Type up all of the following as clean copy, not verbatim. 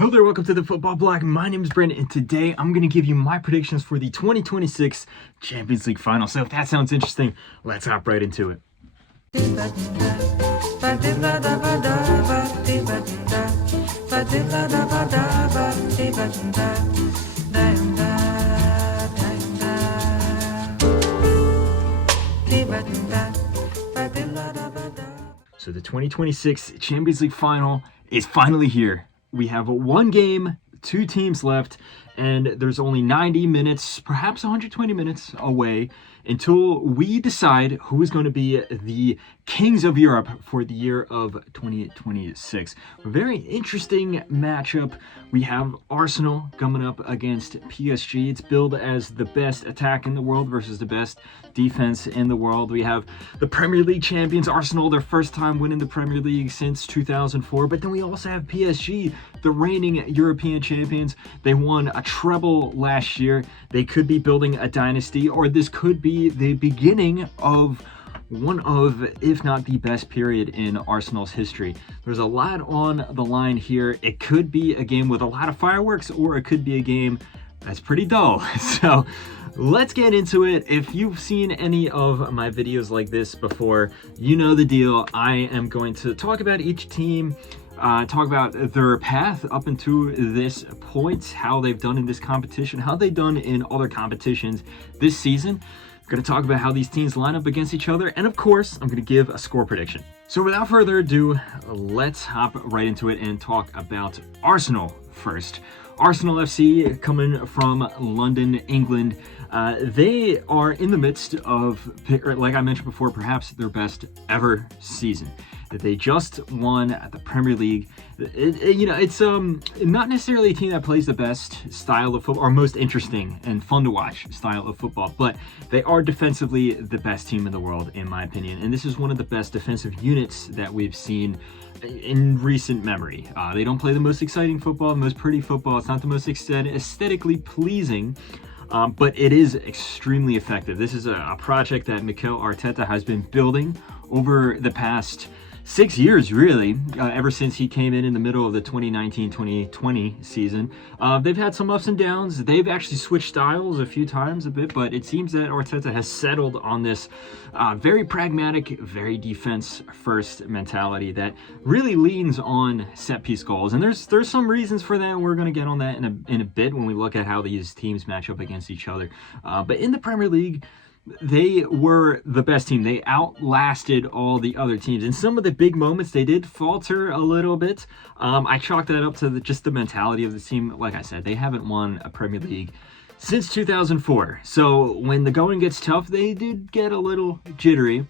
Hello there, welcome to the Football Bloc. My name is Brandon, and today I'm going to give you my predictions for the 2026 Champions League Final. So if that sounds interesting, let's hop right into it. So the 2026 Champions League Final is finally here. We have one game, two teams left, and there's only 90 minutes, perhaps 120 minutes away until we decide who is going to be the Kings of Europe for the year of 2026. A very interesting matchup. We have Arsenal coming up against PSG. It's billed as the best attack in the world versus the best defense in the world. We have the Premier League champions, Arsenal, their first time winning the Premier League since 2004. But then we also have PSG, the reigning European champions. They won a treble last year. They could be building a dynasty, or this could be the beginning of one of, if not the best period in Arsenal's history. There's a lot on the line here. It could be a game with a lot of fireworks, or it could be a game that's pretty dull. So let's get into it. If you've seen any of my videos like this before, you know the deal. I am going to talk about each team, talk about their path up into this point, how they've done in this competition, how they've done in other competitions this season. I'm going to talk about how these teams line up against each other, and of course, I'm going to give a score prediction. So without further ado, let's hop right into it and talk about Arsenal first. Arsenal FC, coming from London, England. They are in the midst of, like I mentioned before, perhaps their best ever season. They just won the Premier League. It's not necessarily a team that plays the best style of football or most interesting and fun to watch style of football, but they are defensively the best team in the world, in my opinion. And this is one of the best defensive units that we've seen in recent memory. They don't play the most exciting football, the most pretty football. It's not the most aesthetically pleasing, but it is extremely effective. This is a project that Mikel Arteta has been building over the past 6 years, really, ever since he came in the middle of the 2019-2020 season. They've had some ups and downs. They've actually switched styles a few times a bit, but it seems that Arteta has settled on this very pragmatic, very defense-first mentality that really leans on set-piece goals. And there's some reasons for that, and we're going to get on that in a bit when we look at how these teams match up against each other. But in the Premier League, they were the best team. They outlasted all the other teams. In some of the big moments, they did falter a little bit. I chalk that up to just the mentality of the team. Like I said, they haven't won a Premier League since 2004. So when the going gets tough, they did get a little jittery.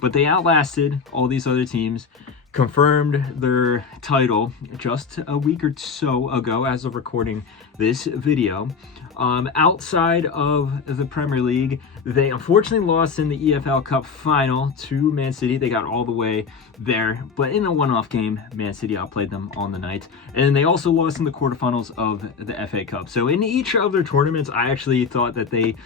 But they outlasted all these other teams, confirmed their title just a week or so ago as of recording this video. Outside of the Premier League, they unfortunately lost in the EFL Cup final to Man City. They got all the way there, but in a one-off game, Man City outplayed them on the night. And they also lost in the quarterfinals of the FA Cup. So in each of their tournaments, I actually thought that they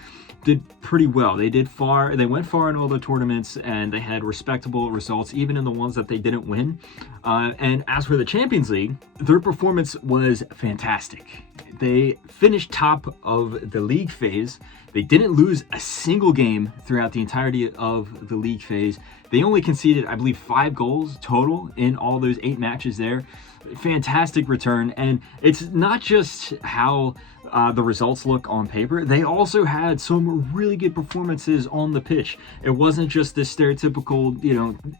did pretty well. They went far in all the tournaments, and they had respectable results, even in the ones that they didn't win. And as for the Champions League, their performance was fantastic. They finished top of the league phase. They didn't lose a single game throughout the entirety of the league phase. They only conceded, I believe, 5 goals total in all those 8 matches there. Fantastic return. And it's not just how the results look on paper. They also had some really good performances on the pitch. It wasn't just this stereotypical,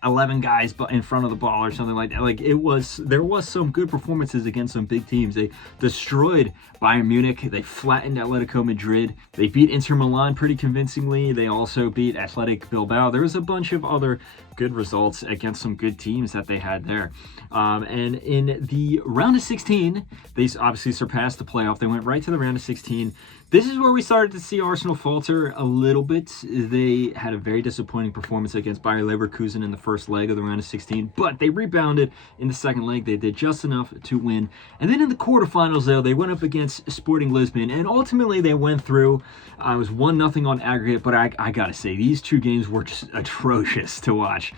11 guys in front of the ball or something like that. There was some good performances against some big teams. They destroyed Bayern Munich. They flattened Atletico Madrid. They beat Inter Milan pretty convincingly. They also beat Athletic Bilbao. There was a bunch of other good results against some good teams that they had there. And in the round of 16, they obviously surpassed the playoff. They went right to the round of 16. This is where we started to see Arsenal falter a little bit. They had a very disappointing performance against Bayer Leverkusen in the first leg of the round of 16, but they rebounded in the second leg. They did just enough to win. And then in the quarterfinals, though, they went up against Sporting Lisbon, and ultimately they went through. It was 1-0 on aggregate, but I gotta say, these two games were just atrocious to watch.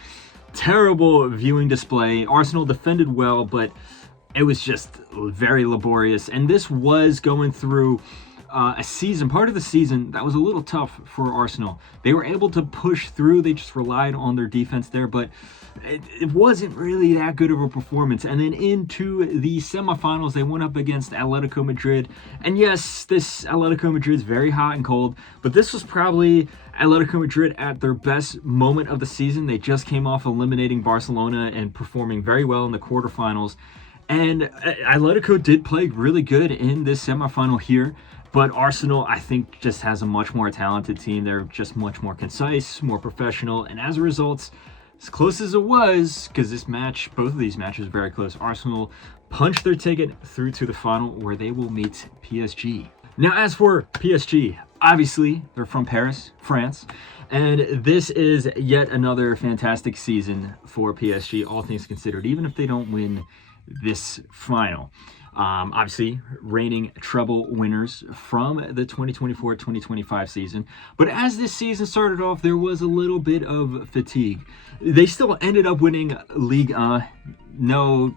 Terrible viewing display. Arsenal defended well, but it was just very laborious. And this was going through a season, part of the season that was a little tough for Arsenal. They were able to push through. They just relied on their defense there, but it wasn't really that good of a performance. And then into the semifinals, they went up against Atletico Madrid. And yes, this Atletico Madrid is very hot and cold, but this was probably Atletico Madrid at their best moment of the season. They just came off eliminating Barcelona and performing very well in the quarterfinals. And Atletico did play really good in this semifinal here. But Arsenal, I think, just has a much more talented team. They're just much more concise, more professional. And as a result, as close as it was, because this match, both of these matches are very close, Arsenal punched their ticket through to the final where they will meet PSG. Now, as for PSG, obviously, they're from Paris, France. And this is yet another fantastic season for PSG, all things considered, even if they don't win this final. Obviously, reigning treble winners from the 2024-2025 season. But as this season started off, there was a little bit of fatigue. They still ended up winning Ligue 1. No,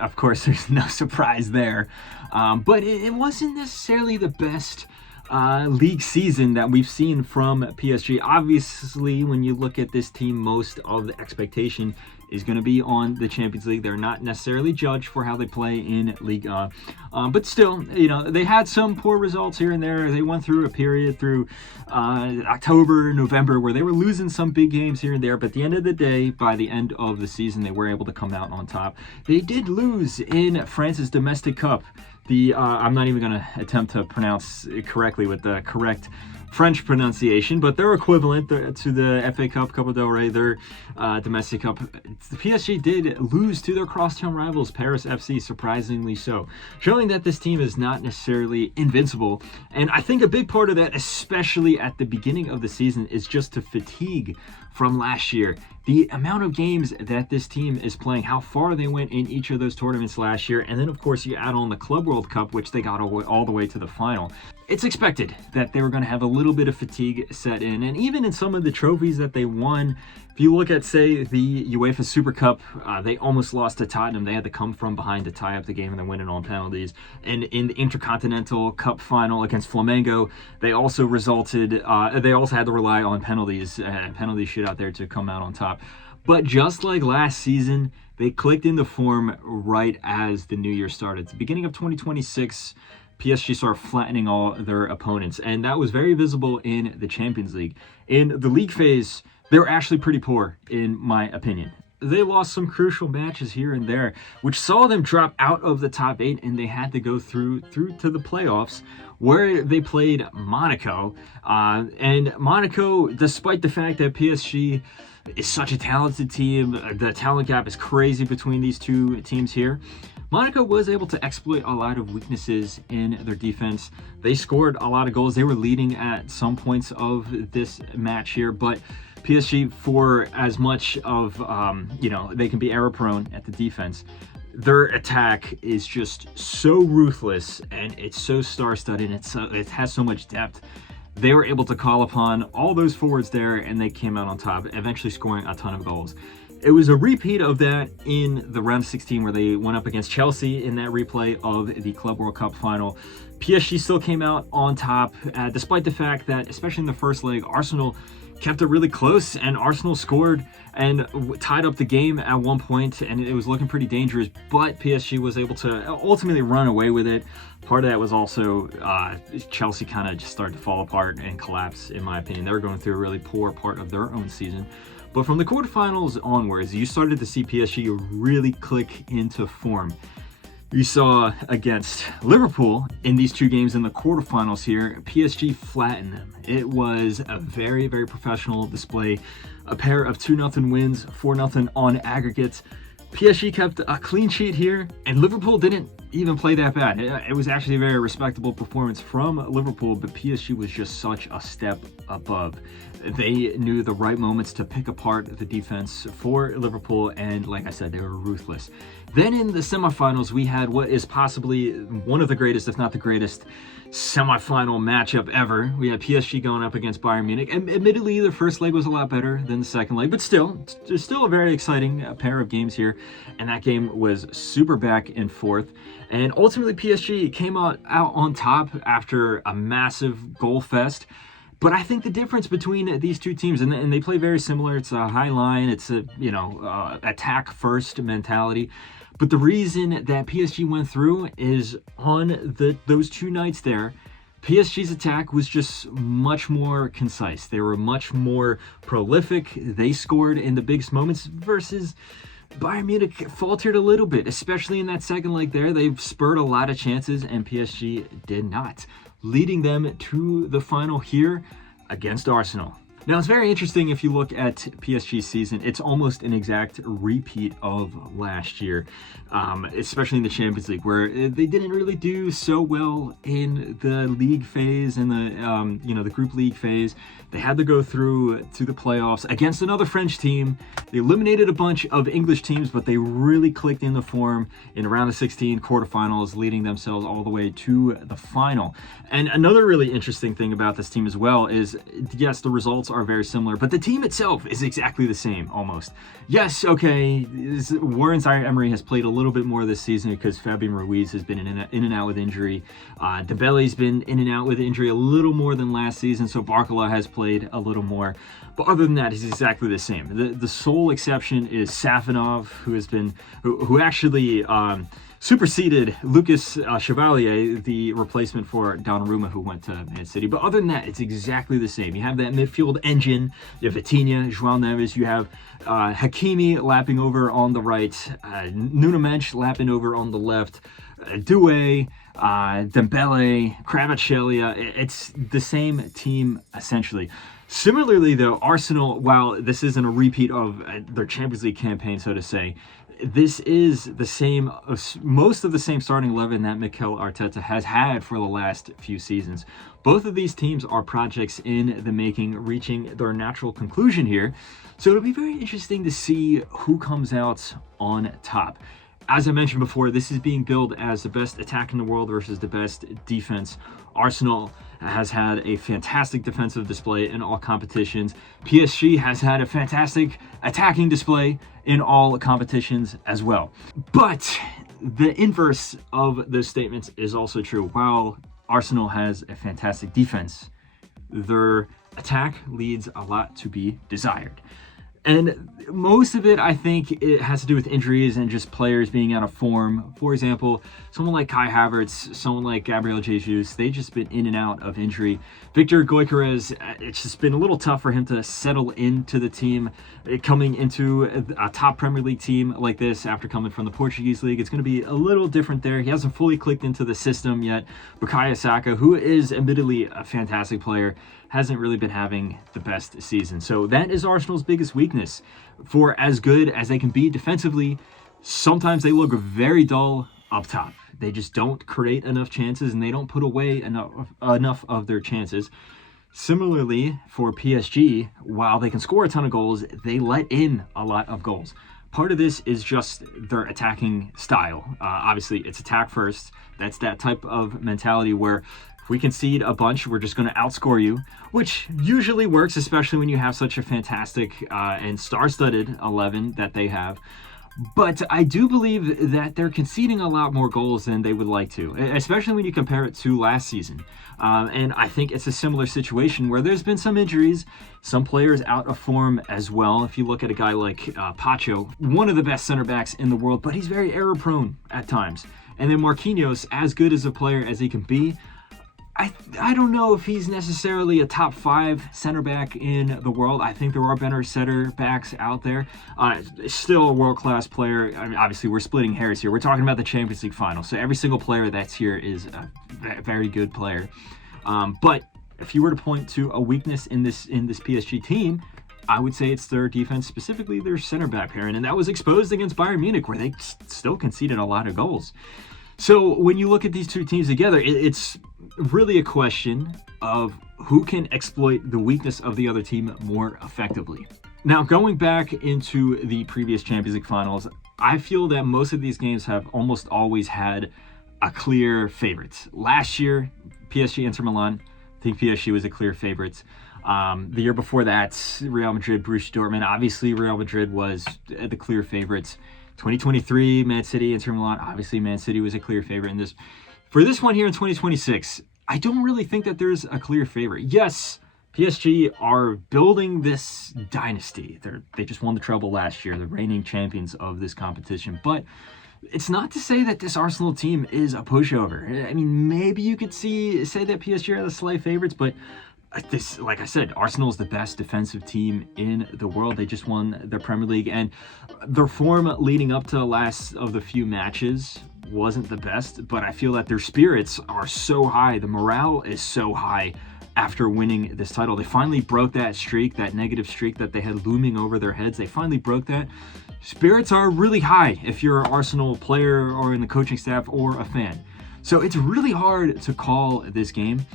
of course, there's no surprise there. But it wasn't necessarily the best league season that we've seen from PSG. Obviously, when you look at this team, most of the expectation is going to be on the Champions League. They're not necessarily judged for how they play in Ligue 1. But still, they had some poor results here and there. They went through a period through October, November, where they were losing some big games here and there. But at the end of the day, by the end of the season, they were able to come out on top. They did lose in France's domestic cup. I'm not even going to attempt to pronounce it correctly with the correct French pronunciation, but they're equivalent to the FA Cup, Copa del Rey, their domestic cup. The PSG did lose to their crosstown rivals, Paris FC, surprisingly so, showing that this team is not necessarily invincible. And I think a big part of that, especially at the beginning of the season, is just the fatigue from last year. The amount of games that this team is playing, how far they went in each of those tournaments last year, and then of course you add on the Club World Cup, which they got all the way to the final. It's expected that they were going to have a little bit of fatigue set in, and even in some of the trophies that they won, if you look at, say, the UEFA Super Cup, they almost lost to Tottenham. They had to come from behind to tie up the game and then win it on penalties. And in the Intercontinental Cup final against Flamengo, they also had to rely on penalties shootout there to come out on top. But just like last season, they clicked into form right as the new year started. At the beginning of 2026, PSG started flattening all their opponents, and that was very visible in the Champions League. In the league phase, they were actually pretty poor, in my opinion. They lost some crucial matches here and there, which saw them drop out of the top 8, and they had to go through to the playoffs, where they played Monaco. And Monaco, despite the fact that PSG is such a talented team, the talent gap is crazy between these two teams here, Monaco was able to exploit a lot of weaknesses in their defense. They scored a lot of goals. They were leading at some points of this match here, but PSG, for as much of, they can be error prone at the defense, their attack is just so ruthless and it's so star-studded. It has so much depth. They were able to call upon all those forwards there, and they came out on top, eventually scoring a ton of goals. It was a repeat of that in the round of 16 where they went up against Chelsea in that replay of the Club World Cup final. PSG still came out on top, despite the fact that, especially in the first leg, Arsenal kept it really close, and Arsenal scored and tied up the game at one point, and it was looking pretty dangerous, but PSG was able to ultimately run away with it. Part of that was also Chelsea kind of just started to fall apart and collapse, in my opinion. They were going through a really poor part of their own season. But from the quarterfinals onwards, you started to see PSG really click into form. You saw against Liverpool in these two games in the quarterfinals here, PSG flattened them. It was a very, very professional display. A pair of 2-0 wins, 4-0 on aggregate. PSG kept a clean sheet here, and Liverpool didn't even play that bad. It was actually a very respectable performance from Liverpool, but PSG was just such a step above. They knew the right moments to pick apart the defense for Liverpool, and like I said, they were ruthless. Then in the semifinals, we had what is possibly one of the greatest, if not the greatest, semifinal matchup ever. We had PSG going up against Bayern Munich. And admittedly, the first leg was a lot better than the second leg, but still a very exciting pair of games here. And that game was super back and forth. And ultimately, PSG came out on top after a massive goal fest. But I think the difference between these two teams, and they play very similar, it's a high line, it's a, attack first mentality. But the reason that PSG went through is on those two nights there, PSG's attack was just much more concise. They were much more prolific. They scored in the biggest moments versus Bayern Munich faltered a little bit, especially in that second leg there. They've spurred a lot of chances and PSG did not, leading them to the final here against Arsenal. Now, it's very interesting if you look at PSG's season. It's almost an exact repeat of last year, especially in the Champions League, where they didn't really do so well in the league phase and the group league phase. They had to go through to the playoffs against another French team. They eliminated a bunch of English teams, but they really clicked in the form in around the 16 quarterfinals, leading themselves all the way to the final. And another really interesting thing about this team as well is, yes, the results are very similar, but the team itself is exactly the same almost. Yes, okay, Warren Zaire-Emery has played a little bit more this season because Fabian Ruiz has been in and out with injury. Dembele's been in and out with injury a little more than last season, so Barcola has played a little more. But other than that, he's exactly the same. The sole exception is Safonov, who actually superseded Lucas Chevalier, the replacement for Donnarumma, who went to Man City. But other than that, it's exactly the same. You have that midfield engine. You have Vitinha, João Neves. You have Hakimi lapping over on the right, Nuno Mensch lapping over on the left, Doué, Dembele, Kvaratskhelia. It's the same team, essentially. Similarly, though, Arsenal, while this isn't a repeat of their Champions League campaign, so to say, this is the same, most of the same starting 11 that Mikel Arteta has had for the last few seasons. Both of these teams are projects in the making, reaching their natural conclusion here. So it'll be very interesting to see who comes out on top. As I mentioned before, this is being billed as the best attack in the world versus the best defense. Arsenal has had a fantastic defensive display in all competitions. PSG has had a fantastic attacking display in all competitions as well. But the inverse of those statements is also true. While Arsenal has a fantastic defense, their attack leaves a lot to be desired. And most of it, I think, it has to do with injuries and just players being out of form. For example, someone like Kai Havertz, someone like Gabriel Jesus, they've just been in and out of injury. Victor Gyökeres, it's just been a little tough for him to settle into the team. Coming into a top Premier League team like this after coming from the Portuguese league, it's going to be a little different there. He hasn't fully clicked into the system yet. Bukayo Saka, who is admittedly a fantastic player, hasn't really been having the best season. So that is Arsenal's biggest weakness. For as good as they can be defensively, sometimes they look very dull up top. They just don't create enough chances and they don't put away enough of their chances. Similarly, for PSG, while they can score a ton of goals, they let in a lot of goals. Part of this is just their attacking style. Obviously, it's attack first. That's that type of mentality where if we concede a bunch, we're just going to outscore you, which usually works, especially when you have such a fantastic and star-studded 11 that they have. But I do believe that they're conceding a lot more goals than they would like to, especially when you compare it to last season. And I think it's a similar situation where there's been some injuries, some players out of form as well. If you look at a guy like Pacho, one of the best center backs in the world, but he's very error-prone at times. And then Marquinhos, as good as a player as he can be, I don't know if he's necessarily a top 5 center back in the world. I think there are better center backs out there. Still a world-class player. I mean, obviously, we're splitting hairs here. We're talking about the Champions League Final. So every single player that's here is a very good player. But if you were to point to a weakness in this PSG team, I would say it's their defense, specifically their center back pairing. And that was exposed against Bayern Munich, where they still conceded a lot of goals. So when you look at these two teams together, it's really a question of who can exploit the weakness of the other team more effectively. Now, going back into the previous Champions League finals, I feel that most of these games have almost always had a clear favorite. Last year, PSG, Inter Milan, I think PSG was a clear favorite. The year before that, Real Madrid, Borussia Dortmund. Obviously, Real Madrid was the clear favorites. 2023, Man City, Inter Milan. Obviously, Man City was a clear favorite in this. For this one here in 2026, I don't really think that there's a clear favorite. Yes, PSG are building this dynasty. They just won the treble last year, the reigning champions of this competition. But it's not to say that this Arsenal team is a pushover. I mean, maybe you could say that PSG are the slight favorites, but this, like I said, Arsenal is the best defensive team in the world. They just won the Premier League, and their form leading up to the last of the few matches wasn't the best, but I feel that their spirits are so high. The morale is so high after winning this title. They finally broke that streak, that negative streak that they had looming over their heads. They finally broke that. Spirits are really high if you're an Arsenal player or in the coaching staff or a fan. So it's really hard to call this game.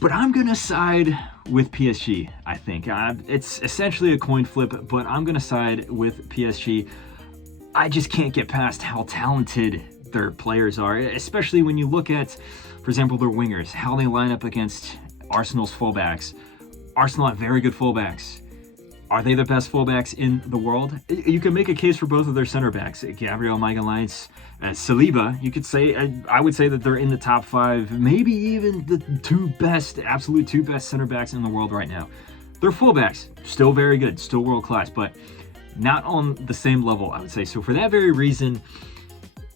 But I'm going to side with PSG, I think. It's essentially a coin flip, but I'm going to side with PSG. I just can't get past how talented their players are, especially when you look at, for example, their wingers, how they line up against Arsenal's fullbacks. Arsenal have very good fullbacks. Are they the best fullbacks in the world? You can make a case for both of their center backs, Gabriel Magalhaes, Saliba. You could say, I would say that they're in the top 5, maybe even the absolute two best center backs in the world right now. Their fullbacks, still very good, still world class, but not on the same level, I would say. So for that very reason,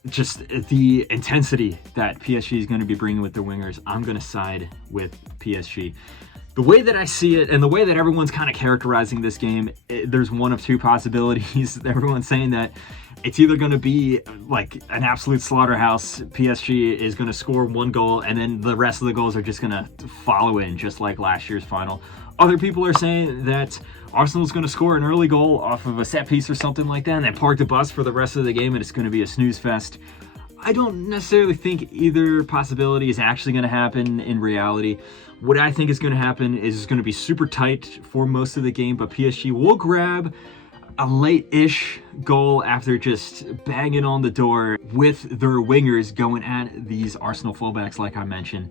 just the intensity that PSG is going to be bringing with their wingers, I'm going to side with PSG. The way that I see it, and the way that everyone's kind of characterizing this game, there's one of two possibilities. Everyone's saying that it's either going to be like an absolute slaughterhouse. PSG is going to score one goal, and then the rest of the goals are just going to follow in, just like last year's final. Other people are saying that Arsenal's going to score an early goal off of a set piece or something like that, and then park the bus for the rest of the game, and it's going to be a snooze fest. I don't necessarily think either possibility is actually going to happen in reality. What I think is going to happen is it's going to be super tight for most of the game, but PSG will grab a late-ish goal after just banging on the door with their wingers going at these Arsenal fullbacks, like I mentioned.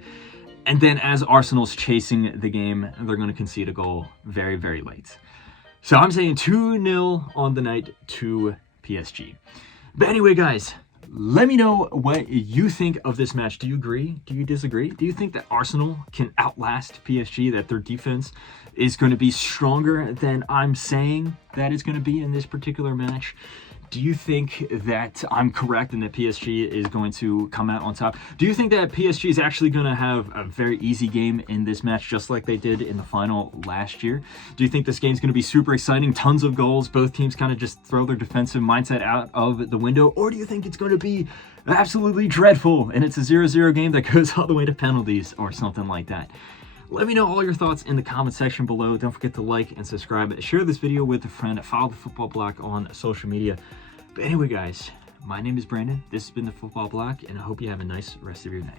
And then as Arsenal's chasing the game, they're going to concede a goal very, very late. So I'm saying 2-0 on the night to PSG. But anyway, guys, let me know what you think of this match. Do you agree? Do you disagree? Do you think that Arsenal can outlast PSG, that their defense is going to be stronger than I'm saying that it's going to be in this particular match? Do you think that I'm correct and that PSG is going to come out on top? Do you think that PSG is actually going to have a very easy game in this match, just like they did in the final last year? Do you think this game's going to be super exciting, tons of goals, both teams kind of just throw their defensive mindset out of the window? Or do you think it's going to be absolutely dreadful and it's a 0-0 game that goes all the way to penalties or something like that? Let me know all your thoughts in the comment section below. Don't forget to like and subscribe. Share this video with a friend. Follow the Football Bloc on social media. But anyway, guys, my name is Brandon. This has been the Football Bloc, and I hope you have a nice rest of your night.